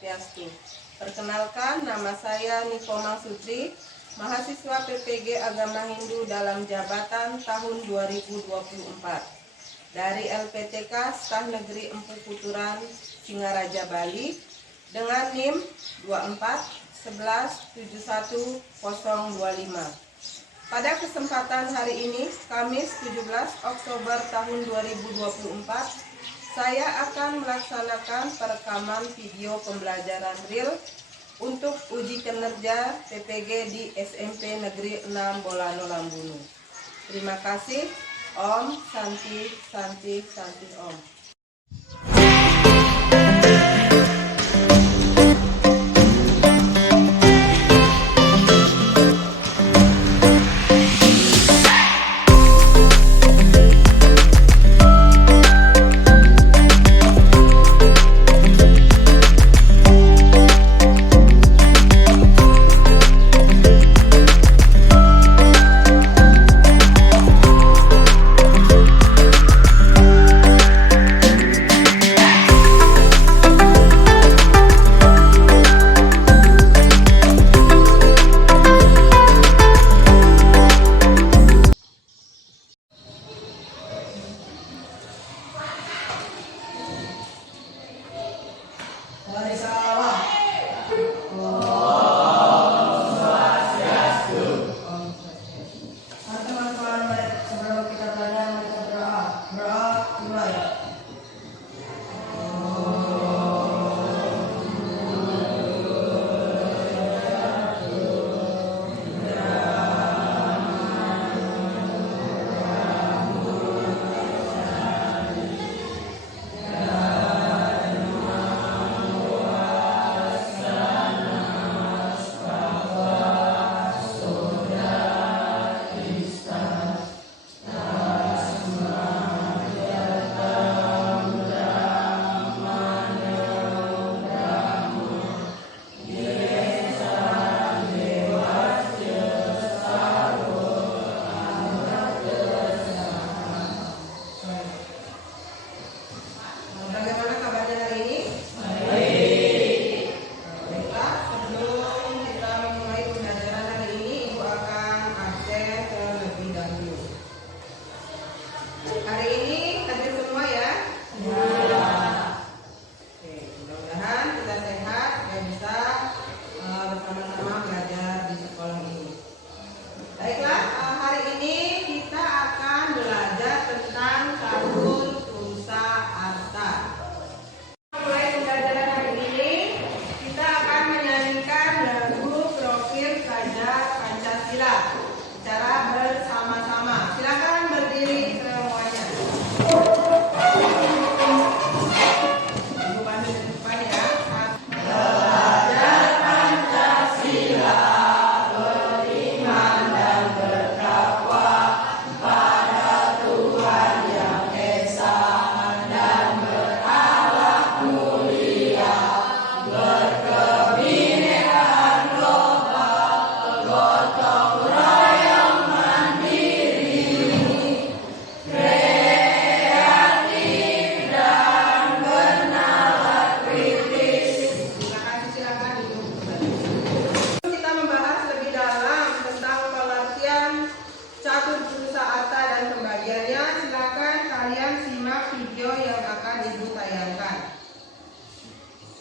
Swastiastu. Perkenalkan, nama saya Nikoma Sutri, mahasiswa PPG Agama Hindu dalam jabatan tahun 2024 dari LPTK Staf Negeri Empu Puturan, Singaraja, Bali dengan NIM 2411710025. Pada kesempatan hari ini, Kamis 17 Oktober tahun 2024, saya akan melaksanakan perekaman video pembelajaran real untuk uji kinerja PPG di SMP Negeri 6 Bolano Lambunu. Terima kasih. Om Santi Santi Santi Om.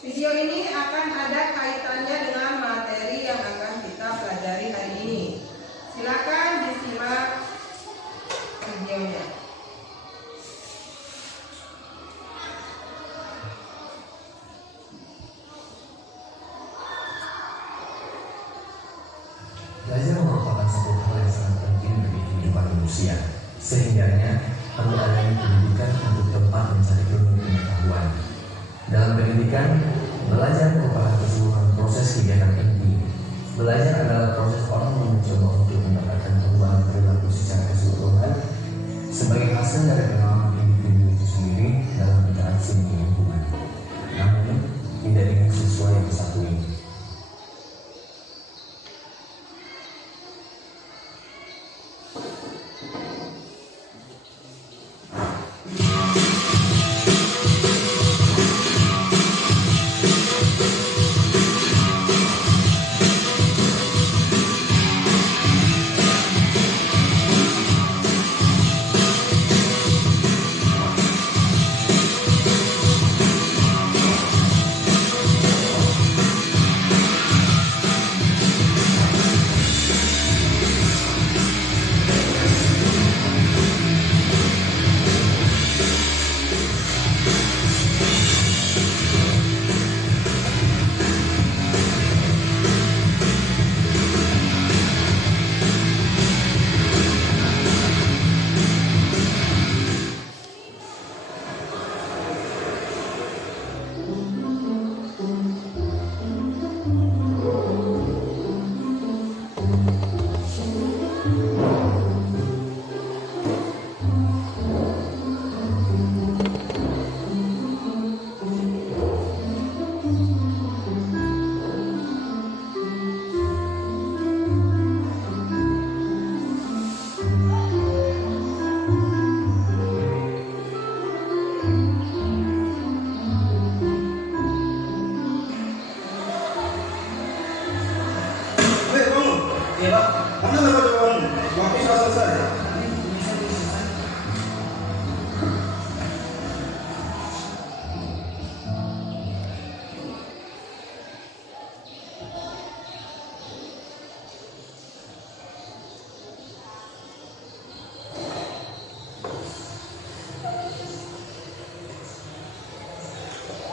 Video ini akan ada kaitannya dengan materi yang akan kita pelajari hari ini. Silakan disimak videonya. Belajar merupakan sebuah hal yang sangat penting bagi kehidupan manusia. Sehingganya perlu adanya pendidikan untuk tempat mencari ilmu pengetahuan. Dalam pendidikan, belajar merupakan keseluruhan proses kegiatan inti. Belajar adalah proses orang yang mencoba untuk mendapatkan perubahan perilaku secara keseluruhan sebagai hasil dari pengalaman individu itu sendiri dalam interaksi dengan lingkungan. Namun, tidak dengan sesuai yang satu ini.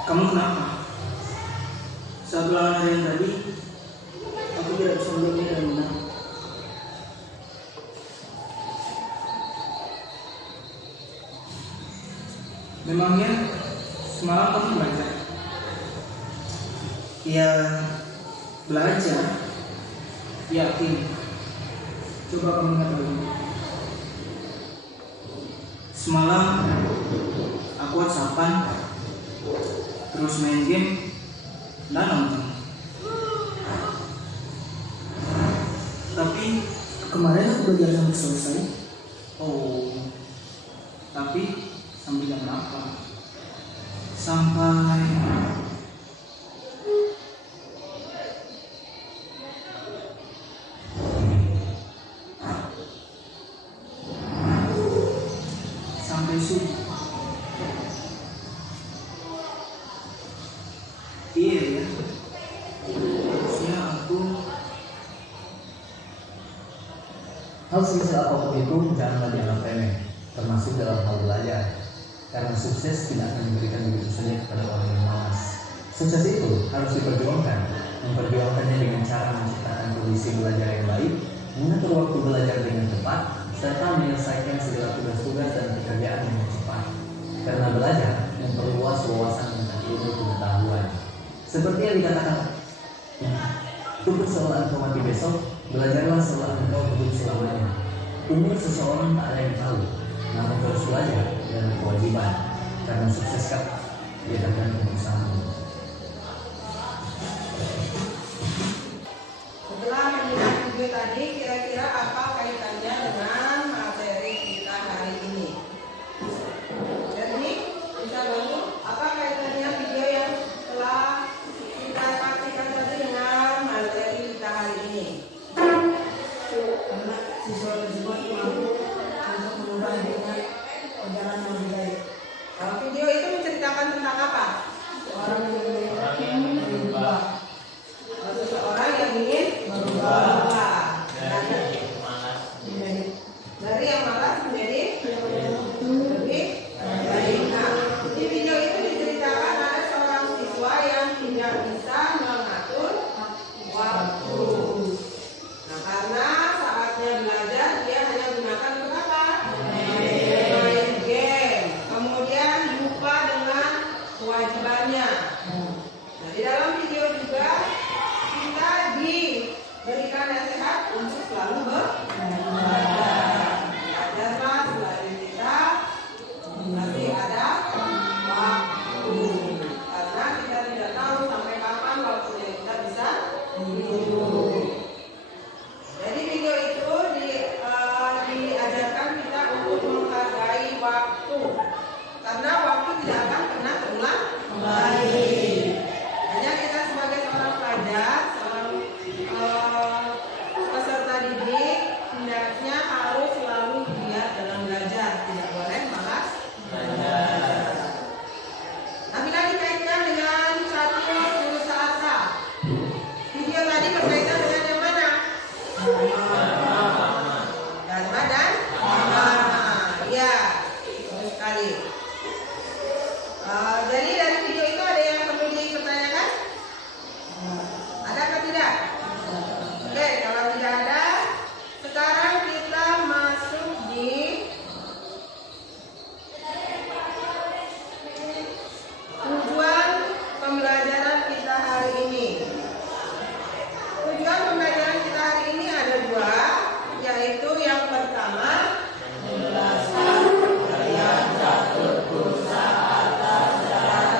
Kamu kenapa? Saat ulangan hari yang tadi, aku tidak bisa melihatnya dengan benar. Memangnya semalam kamu belajar? Ya, belajar. Yakin. Coba kamu ingat lagi. Semalam aku WhatsAppan, terus main game dan nonton. Tapi kemarin aku belajar sampai selesai. Oh, tapi sampai jam berapa? Sampai subuh. Iya ya. Harusnya aku hal semisal apapun itu janganlah dianggap remeh, termasuk dalam hal belajar. Karena sukses tidak akan diberikan begitu saja kepada orang yang malas. Sukses itu harus diperjuangkan. Memperjuangkannya dengan cara menciptakan kondisi belajar yang baik, mengatur waktu belajar dengan tepat, serta menyelesaikan segala tugas-tugas dan pekerjaan dengan cepat. Karena belajar memperluas wawasan tentang ilmu pengetahuan. Seperti yang dikatakan, tunggu seolah engkau mati besok, belajarlah seolah engkau hidup selamanya. Umur seseorang tak ada yang tahu, namun terus belajar dan kewajiban. Karena sukses kan, dia tergantung usahamu. Setelah menyimak video tadi, kira-kira apa kaitannya dengan materi kita hari ini? Jadi, bisa bantu apa kaitannya video yang telah kita saksikan tadi dengan materi kita hari ini? Karena siswa tersebut mampu untuk mengubah hidupnya ke jalan yang lebih baik. Kalau video itu menceritakan tentang apa? Orang yang ingin berubah. Seseorang yang ingin berubah dari yang malas menjadi lebih baik. Nah, di video itu diceritakan ada seorang siswa yang tidak bisa mengatur waktu. Nah, karena saatnya belajar dia hanya gunakan untuk apa? Main game. Kemudian lupa dengan kewajibannya. Nah, di dalam video juga kita diberikan nasihat untuk selalu belajar. Belajarlah selain kita masih ada waktu. Karena kita tidak tahu sampai kapan waktunya kita bisa hidup. Jadi video itu diajarkan kita untuk menghargai waktu. Karena waktu tidak akan pernah terulang kembali. Hanya kita sebagai seorang pelajar, seorang peserta didik, hendaknya harus selalu giat dalam belajar, tidak boleh malas belajar. Nah, bila dikaitkan dengan satu berusaha asa, video tadi berkaitan dengan yang mana? Dharma dan Dharma. Iya, betul sekali. Jadi dari video itu ada yang perlu dipertanyakan? Ada atau tidak? Oke, kalau tidak ada, sekarang kita masuk di tujuan pembelajaran kita hari ini. Tujuan pembelajaran kita hari ini ada dua, yaitu yang pertama menjelaskan harian catur pulsa atas jalan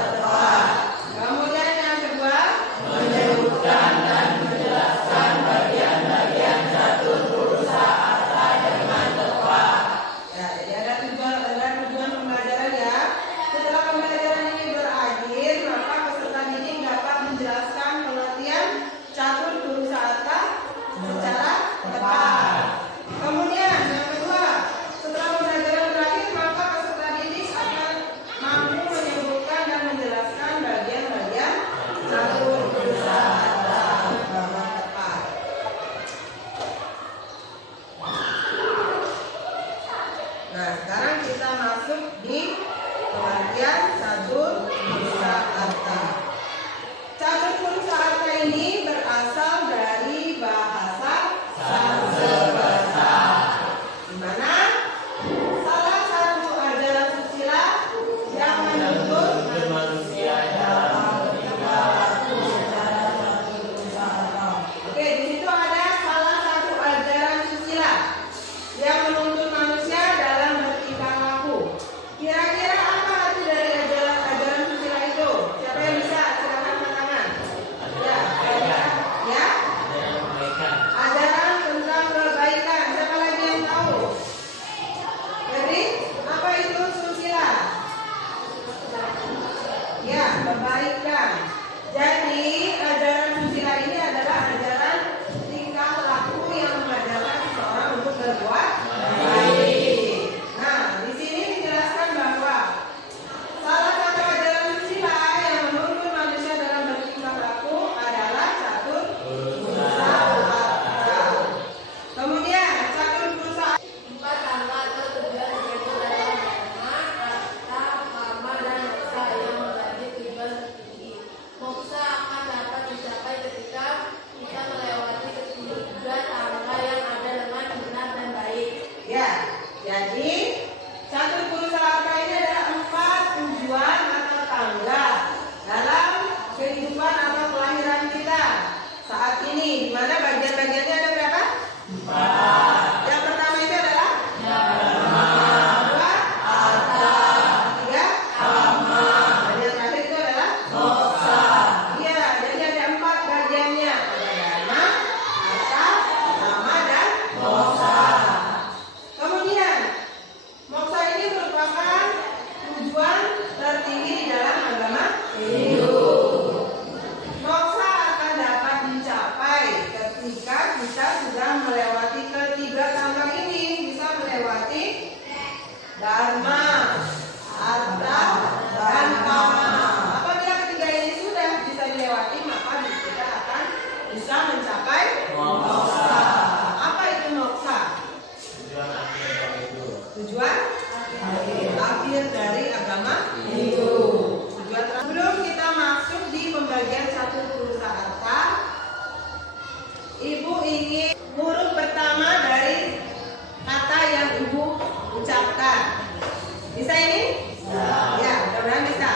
Ya, mudah-mudahan bisa.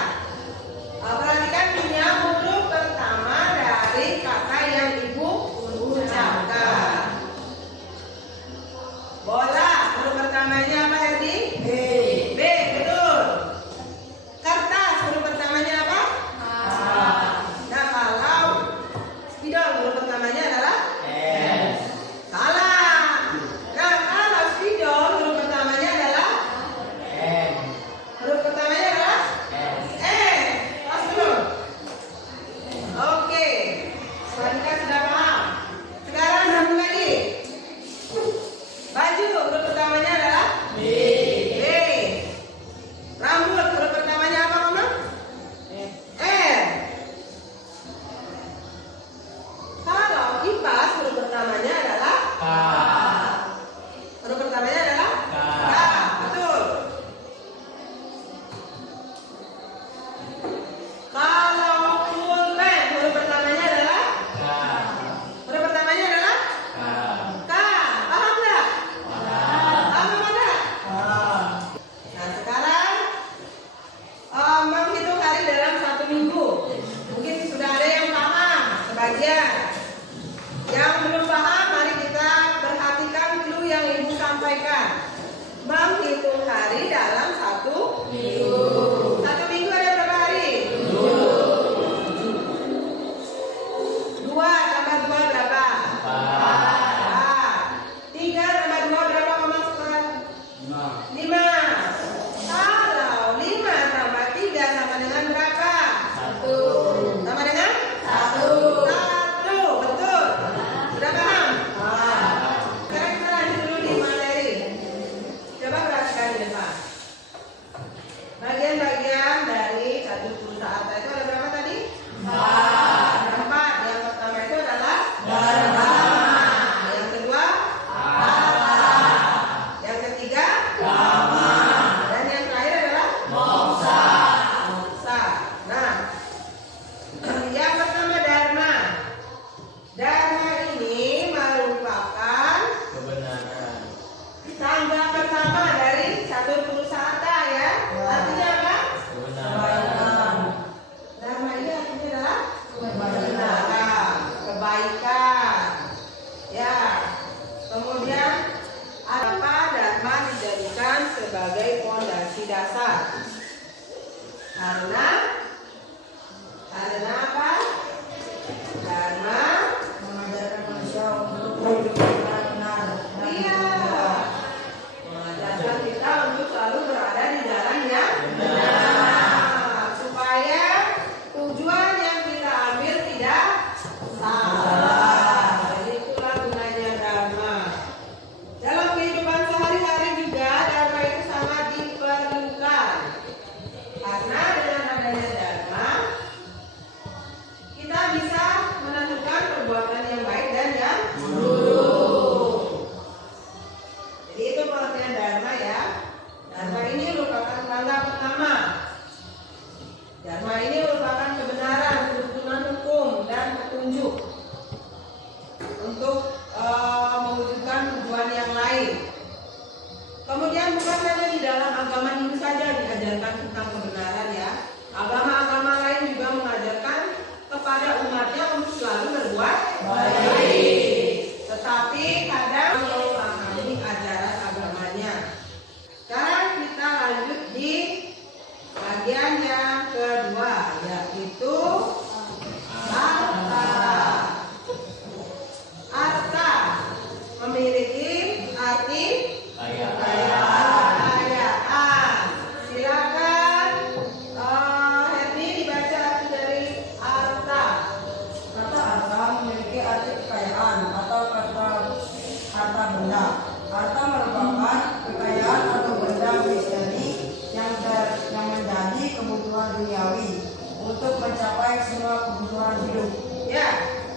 Perhatikan punya huruf pertama dari kata yang Ibu ucapkan. Bola, huruf pertamanya apa, Herdi? B, betul. Kertas, huruf pertamanya apa? Nah, kalau spidol, huruf pertamanya adalah salah. Nah, kalau spidol, huruf pertamanya adalah huruf pertamanya adalah pas dulu. Oke, Selanjutnya sudah paham. Sekarang sambung lagi. Baju, huruf pertamanya adalah B. Rambut, huruf pertamanya apa, Mama? R. Kalau kipas, huruf pertamanya adalah huruf pertamanya adalah K. Betul. Kalau pulpen, huruf pertamanya adalah huruf pertamanya adalah K. Paham nggak? Paham nggak? Nah, sekarang menghitung hari dalam 1 minggu. Mungkin sudah ada yang paham sebagian. Yang belum paham, mari kita perhatikan clue yang Ibu sampaikan. Menghitung hari dalam 1 minggu. 1 minggu ada berapa hari? 2 tambah 2 berapa? 3 tambah 2 berapa, Mama sekarang? 5. Kalau 5 tambah 3 sama dengan berapa? 1. Sama dengan? 1. Betul. Sudah paham? Sekarang kita lanjut dulu di materi. Coba perhatikan di depan. Bagian-bagian dari satu perusahaan itu ada berapa tadi? 4. Yang pertama itu adalah dharma. Yang kedua yang ketiga dan yang terakhir adalah moksa. Nah, yang pertama dharma. Dharma ini merupakan tangga pertama dari satu perusahaan ya. Artinya apa? Dharma ini artinya adalah kebaikan. Ya. Kemudian apa? Dharma dijadikan sebagai fondasi dasar. Karena apa? Dharma mengajarkan manusia untuk hidup dengan benar. iya, mengajarkan kita untuk selalu berada di jalan yang benar, supaya tujuan yang kita ambil tidak salah. Jadi itulah gunanya dharma. Dalam kehidupan sehari-hari juga dharma itu sangat diperlukan. Karena dengan adanya dharma, kita bisa menentukan perbuatan yang baik dan yang buruk. Jadi itu pengertian dharma ya. Dharma ini merupakan tangga pertama. Dharma ini merupakan kebenaran, kerukunan hukum dan petunjuk untuk mewujudkan tujuan yang lain. Kemudian bukan hanya di dalam agama Hindu saja diajarkan tentang kebenaran ya. Agama-agama lain juga mengajarkan kepada umatnya untuk selalu berbuat baik. Tetapi kadang memahami ajaran agamanya. Sekarang kita lanjut di bagian yang kedua, yaitu arta. Arta memiliki arti kekayaan. Silakan Herdi dibaca arti dari arta. Kata harta memiliki arti kekayaan atau kata harta benda. Harta merupakan kekayaan atau benda pribadi yang menjadi kebutuhan duniawi untuk mencapai semua kebutuhan hidup. Ya,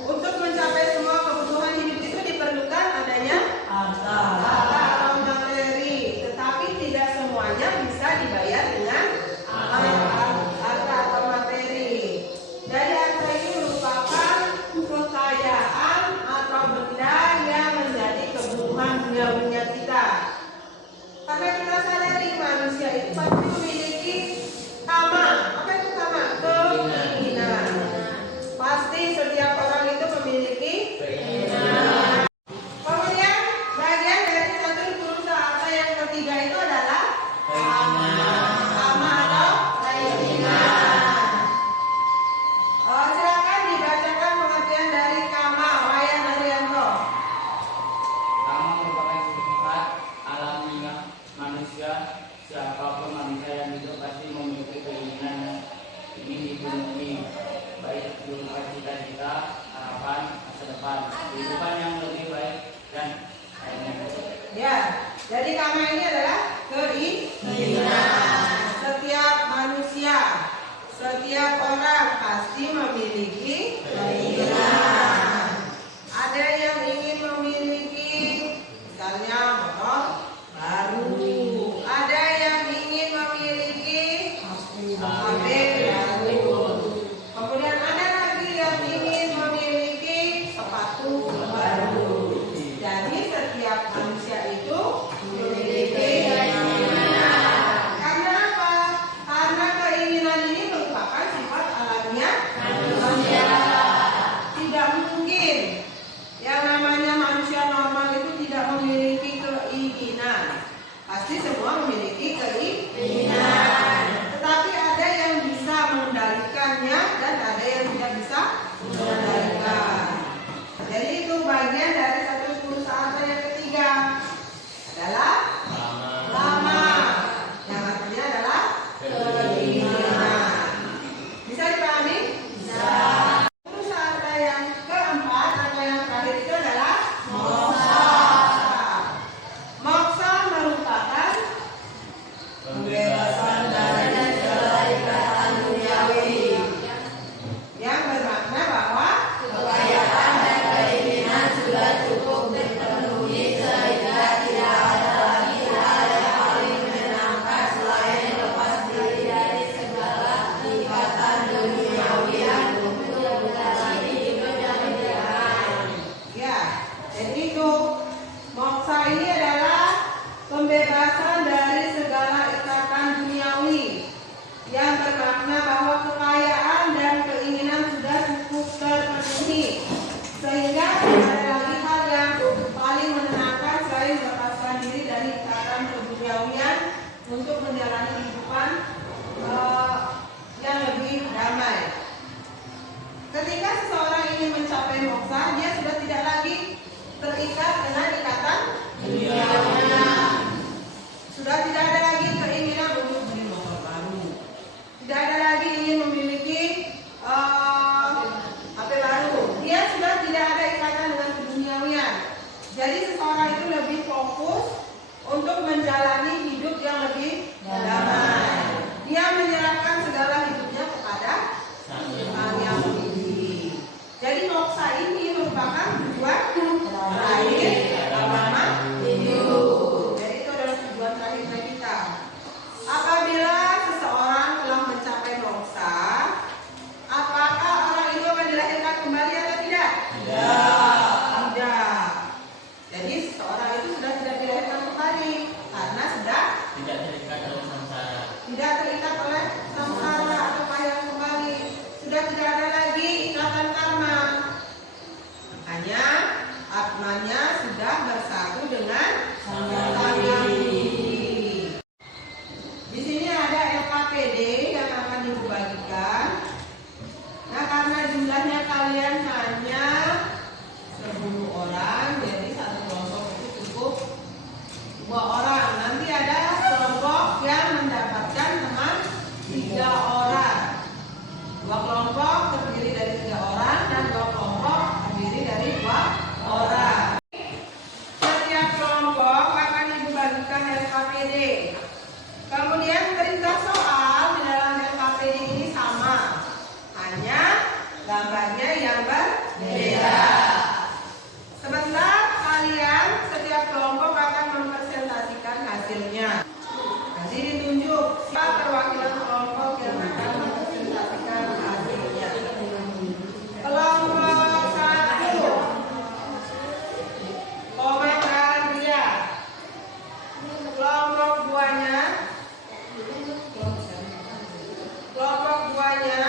untuk mencapai semua kebutuhan hidup itu diperlukan adanya Harta. harta atau materi, tetapi tidak semuanya bisa dibayar dengan harta atau materi. Jadi harta ini merupakan kekayaan atau benda yang menjadi kebutuhan duniawinya kita. Karena kita sadari manusia itu pasti memiliki pasti memiliki keinginan. Ada yang ingin memiliki misalnya motor baru. Ada yang ingin memiliki HP baru. Kemudian ada lagi yang ingin memiliki sepatu baru. Jadi setiap manusia itu memiliki keinginan. Karena apa? Karena keinginan ini merupakan sifat alamiah manusia. Tidak mungkin yang namanya manusia normal itu tidak memiliki keinginan. Pasti semua memiliki keinginan. Tetapi ada yang bisa mengendalikannya dan ada yang tidak bisa mengendalikan. Jadi itu bagian dari satu perusahaan yang ketiga adalah lama. Yang artinya adalah keinginan. Bisa dipahami? Bisa. Perusahaan yang keempat atau yang terakhir itu adalah moksa. Moksa merupakan pembebasan dari segala ikatan duniawi, yang bermakna bahwa kekayaan dan keinginan sudah cukup terpenuhi sehingga tidak ada lagi hal yang paling menyenangkan selain lepas diri dari segala ikatan duniawian untuk menjalani hidup yang lebih baik. Ya, jadi itu moksa ini adalah pembebasan dari segala ikatan duniawi, yang bermakna bahwa kekayaan dan keinginan sudah cukup terpenuhi sehingga tidak ada lagi hal yang paling menyenangkan selain melepaskan diri dari ikatan keduniawian untuk menjalani kehidupan yang lebih damai. Ketika seseorang ingin mencapai moksa, dia sudah tidak lagi terikat dengan ikatan duniawian. Sudah tidak ada lagi keinginan untuk beli motor baru. Tidak ada lagi ingin memiliki HP baru. Dia sudah tidak ada ikatan dengan keduniawian. Jadi seseorang itu lebih fokus untuk menjalani hidup yang lebih damai. Dia menyerahkan segala hidupnya kepada Sang Yang Widi. Jadi moksa ini merupakan tujuan terakhir agama Hindu. Jadi itu adalah tujuan terakhir bagi kita. Apabila seseorang telah mencapai moksa, apakah orang itu akan dilahirkan kembali atau tidak? Tidak. Jadi seseorang itu sudah tidak dilahirkan kembali karena sudah tidak terikat oleh samsara. tidak terikat oleh samsara atau payah kembali. Sudah tidak ada lagi ikatan karma. Makanya atmanya sudah bersatu dengan Sang Yang Widi. Di sini ada LKPD yang akan Ibu bagikan. Nah, karena jumlahnya kalian hanya 10 orang, jadi satu kelompok itu cukup 2 orang. Nanti ada kelompok yang mendapatkan teman 3 orang. 2 kelompok terdiri dari 3 orang dan 2 kelompok terdiri dari 2 orang. Setiap kelompok akan Ibu bagikan LKPD. Kemudian perintah soal di dalam LKPD ini sama, hanya gambarnya yang berbeda. Sebentar kalian setiap kelompok akan mempresentasikan hasilnya. Nanti ditunjuk siapa perwakilan kelompok yang akan mempresentasikan hasilnya. Kelompok 1, komandan dia. Kelompok 2-nya,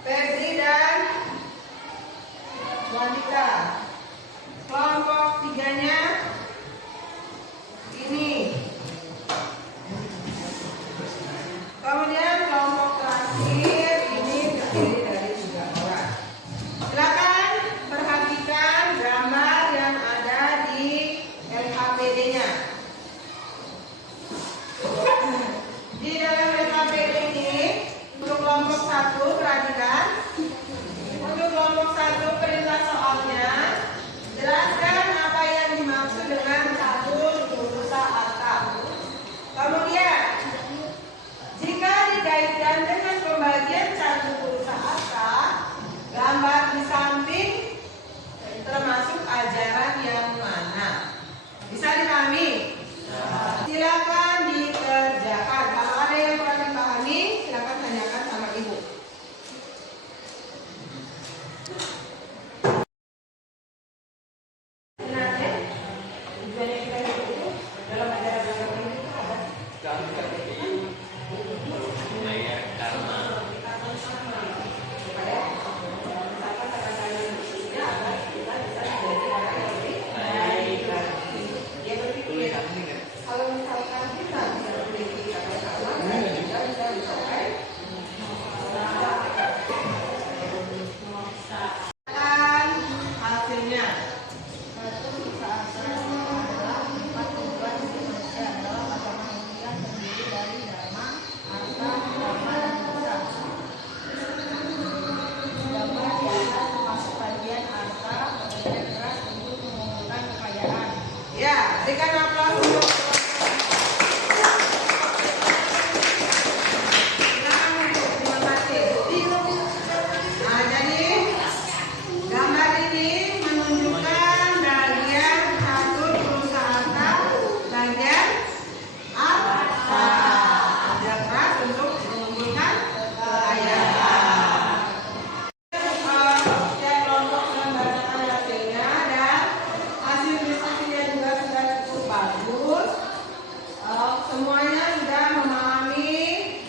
Ferdi dan wanita. Kelompok 3-nya ini. Kemudian kelompok terakhir ini terdiri dari 3 orang. Silakan perhatikan gambar yang ada di LKPD-nya. Di dalam LKPD ini untuk kelompok 1 perhatikan. Untuk kelompok 1 perintah soalnya, jelaskan apa yang dimaksud dengan catur purusa arta. Kemudian, jika dikaitkan dengan pembagian catur pelajaran yang mana? Bisa dipahami? Silakan dikerjakan. Kalau ada yang kurang dipahami, silakan tanyakan sama ibu. Sebenarnya tujuannya kita hidup itu dalam ajaran agama ini itu ada supaya misalkan kata-kata khususnya agar kita bisa menjadi orang yang lebih baik lagi. Dia berpikir kalau misalkan kita bisa memiliki kata-kata kita bisa dicapai hasilnya. Ya, berikan aplaus untuk silakan untuk terima kasih. Nah, jadi gambar ini menunjukkan bagian satu perusahaan bagian apa kerja keras untuk mengumpulkan kekayaan. Setiap kelompok membacakan hasilnya dan hasil diskusinya juga sudah cukup bagus. Semuanya sudah memahami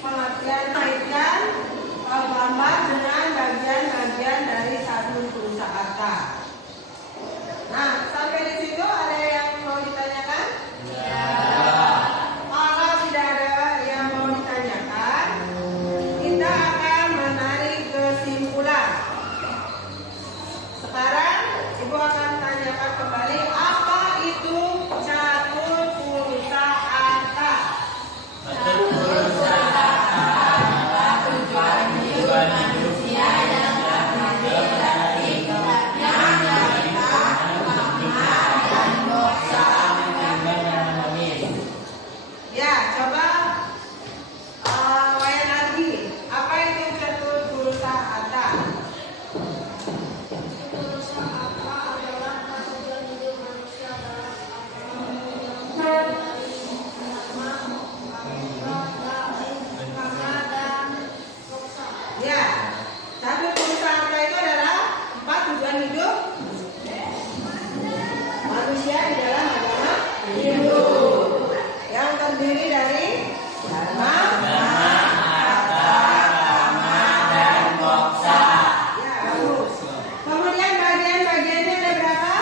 pengertian kaitkan gambar dengan bagian-bagian dari satu perusahaan. Nah, sampai di situ ada yang mau ditanyakan? Ya. Kalau tidak ada yang mau ditanyakan, kita akan menarik kesimpulan. Sekarang ibu akan tanyakan kembali apa itu catur pulsa arta. Ya, coba wayan lagi. Apa itu catur pulsa arta? Ya, catur pulsa arta itu adalah 4 tujuan hidup manusia di dalam agama Hindu yang terdiri dari dharma, ya, bagus. Kemudian bagian-bagiannya ada berapa?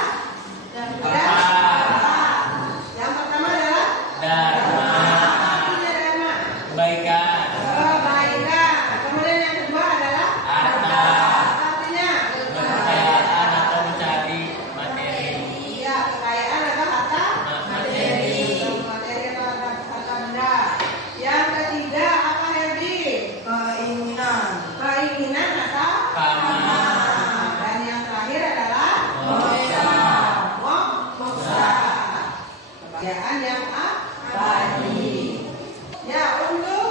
Ada 4. Yang pertama adalah artinya dharma. Kebaikan. Kemudian yang kedua adalah artinya ya, kekayaan atau harta materi atau harta benda. Yang ketiga apa, Herdi? Keinginan atau dan yang terakhir adalah moksa, kebahagiaan yang abadi. Ya, untuk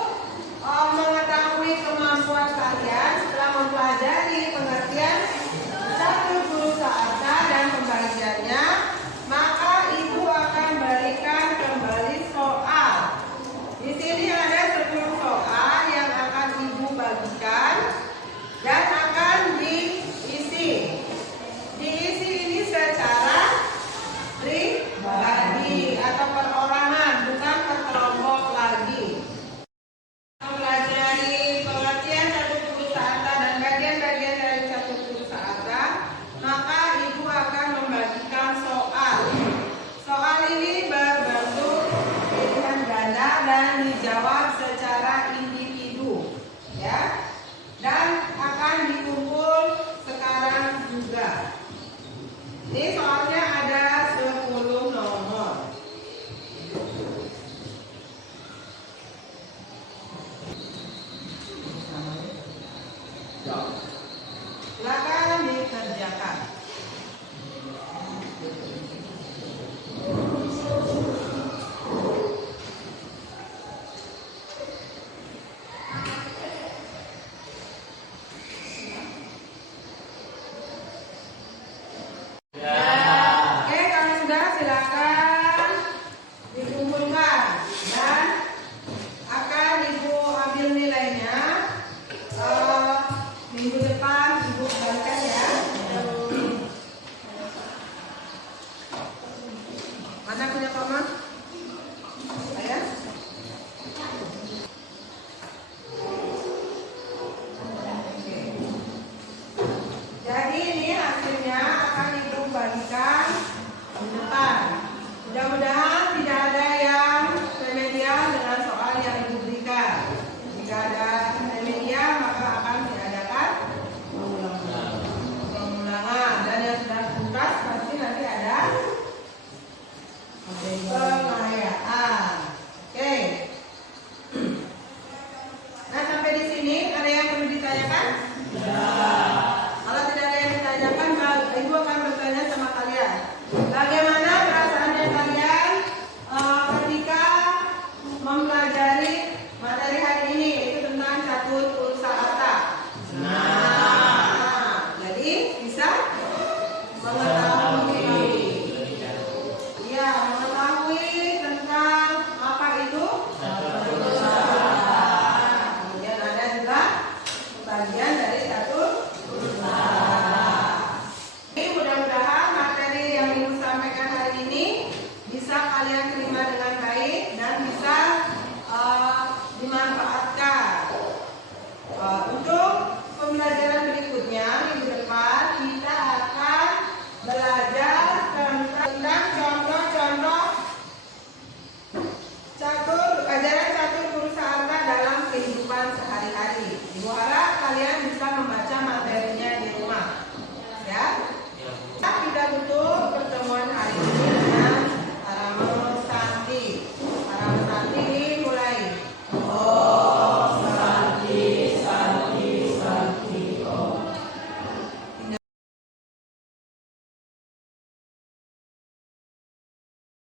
mengetahui kemampuan kalian setelah mempelajari pengertian catur pulsa arta dan pembagiannya, maka ibu akan berikan kembali soal. Di sini ada 10 soal yang akan ibu bagikan dan akan diisi. Diisi ini secara pribadi atau perorangan, bukan per kelompok lagi. Mempelajari pengertian catur pulsa arta dan bagian-bagian dari catur pulsa arta, maka ibu akan membagikan soal. Soal ini berbentuk pilihan ganda dan dijawab secara individu, ya, dan akan dikumpul sekarang juga. Ini soalnya ada 10 nomor. Silakan dikerjakan. Ya. ditanyakan? Tidak. Kalau tidak ada yang ditanyakan, Ibu akan bertanya sama kalian. Bagaimana